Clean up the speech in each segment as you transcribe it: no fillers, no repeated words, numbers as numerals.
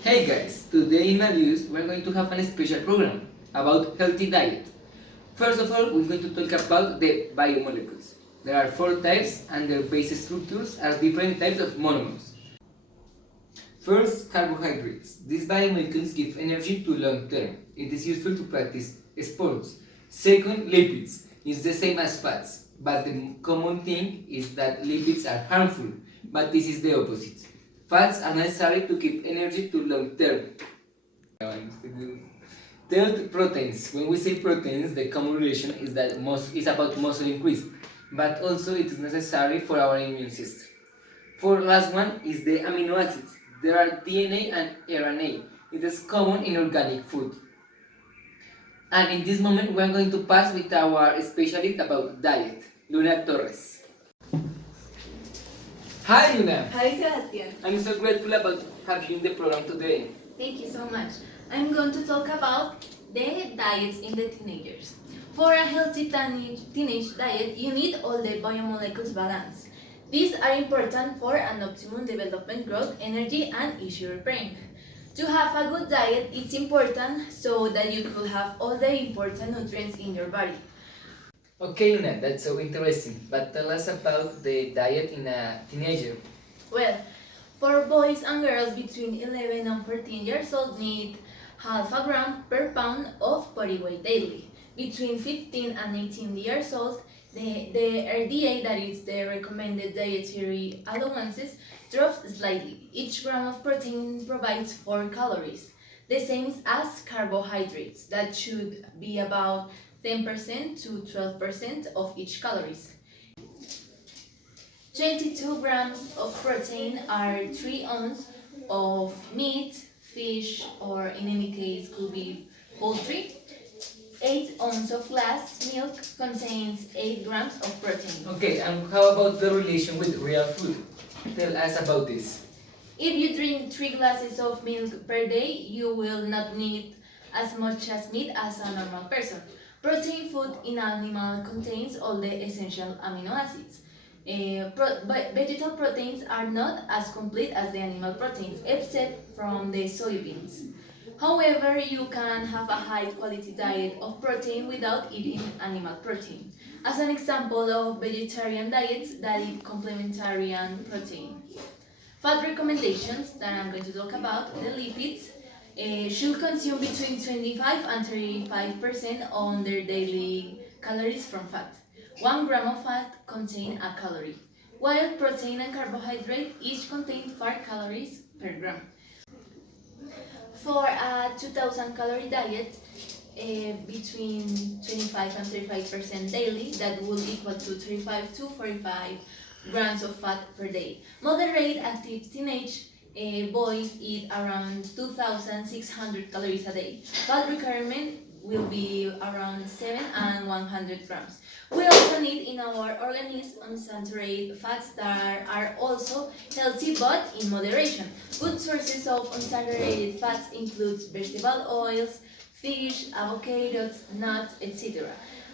Hey guys, today in Marius we're going to have a special program about healthy diet. First of all, we're going to talk about the biomolecules. There are four types and their base structures are different types of monomers. First, carbohydrates. These biomolecules give energy to long term. It is useful to practice sports. Second, lipids. It's the same as fats, but the common thing is that lipids are harmful, but this is the opposite. Fats are necessary to keep energy to long term. Third, proteins. When we say proteins, the common relation is that is about muscle increase, but also it is necessary for our immune system. For last one is the amino acids. There are DNA and RNA. It is common in organic food. And in this moment, we are going to pass with our specialist about diet, Luna Torres. Hi, Luna. Hi, Sebastian. I'm so grateful about having you in the program today. Thank you so much. I'm going to talk about the diets in the teenagers. For a healthy teenage diet, you need all the biomolecules balance. These are important for an optimum development, growth, energy, and easier brain. To have a good diet, it's important so that you could have all the important nutrients in your body. Okay, Luna, that's so interesting. But tell us about the diet in a teenager. Well, for boys and girls between 11 and 14 years old need half a gram per pound of body weight daily. Between 15 and 18 years old, the RDA, that is the recommended dietary allowances, drops slightly. Each gram of protein provides 4 calories, the same as carbohydrates, that should be about 10% to 12% of each calories. 22 grams of protein are 3 ounces of meat, fish, or in any case could be poultry. 8 ounces of glass milk contains 8 grams of protein. Okay, and how about the relation with real food? Tell us about this. If you drink 3 glasses of milk per day, you will not need as much as meat as a normal person. Protein food in animal contains all the essential amino acids. Vegetal proteins are not as complete as the animal proteins, except from the soybeans. However, you can have a high quality diet of protein without eating animal protein. As an example of vegetarian diets that eat complementarian protein. Fat recommendations that I'm going to talk about, the lipids, should consume between 25 and 35% on their daily calories from fat. 1 gram of fat contains a calorie, while protein and carbohydrate each contain 5 calories per gram. For a 2000 calorie diet, between 25 and 35% daily, that would equal to 35 to 45 grams of fat per day. Moderate active teenage boys eat around 2,600 calories a day. Fat requirement will be around 7 and 100 grams. We also need in our organism unsaturated fats that are also healthy but in moderation. Good sources of unsaturated fats include vegetable oils, fish, avocados, nuts, etc.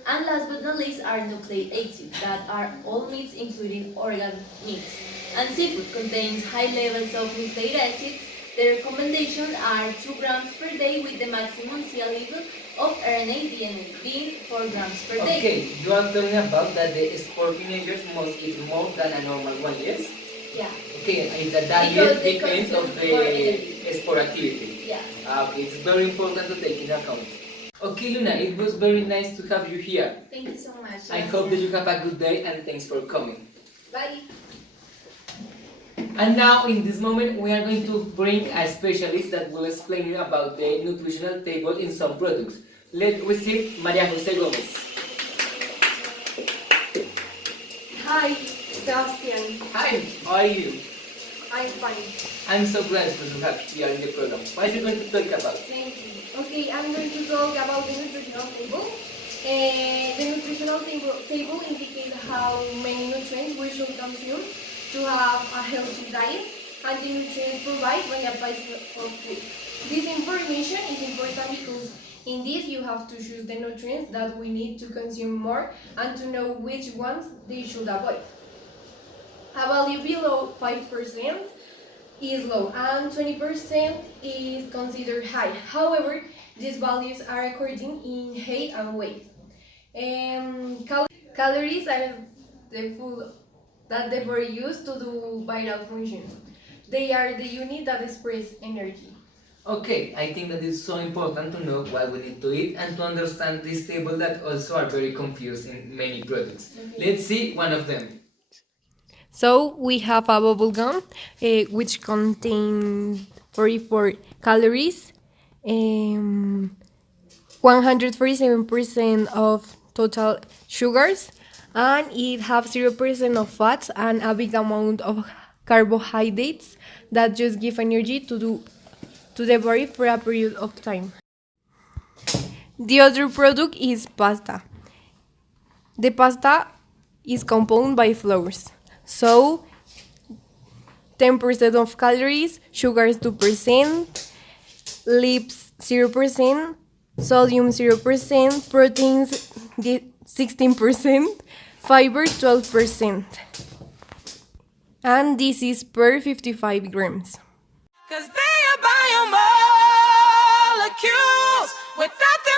And last but not least are nucleic acids, that are all meats including organ meats. And seafood contains high levels of nucleic acids. The recommendations are 2 grams per day with the maximum sea level of RNA DNA being 4 grams per day. Okay, you are talking about that the sport teenagers must eat more than a normal one, yes? Yeah. Okay, it's a diet depends of the sport activity. Yeah. Okay, it's very important to take in account. Okay, Luna, it was very nice to have you here. Thank you so much. I hope that you have a good day and thanks for coming. Bye. And now, in this moment, we are going to bring a specialist that will explain you about the nutritional table in some products. Let's receive Maria Jose Gomez. Hi, Sebastian. Hi, how are you? I'm fine. I'm so glad to have you here in the program. What are you going to talk about? Thank you. Okay, I'm going to talk about the nutritional table. The nutritional table indicates how many nutrients we should consume to have a healthy diet and the nutrients provided by a base of food. This information is important because in this you have to choose the nutrients that we need to consume more and to know which ones they should avoid. A value below 5% is low and 20% is considered high. However, these values are according in height and weight. Calories are the food that the body uses to do vital functions. They are the unit that express energy. Okay, I think that it's so important to know what we need to eat and to understand this table that also are very confused in many products. Okay. Let's see one of them. So we have a bubble gum, which contains 44 calories, 147% of total sugars, and it have 0% of fats and a big amount of carbohydrates that just give energy to the body for a period of time. The other product is pasta. The pasta is composed by flours. So 10% of calories, sugars 2%, lipids 0%, sodium 0%, proteins 16%, fiber 12%. And this is per 55 grams. Cause they are biomolecules without the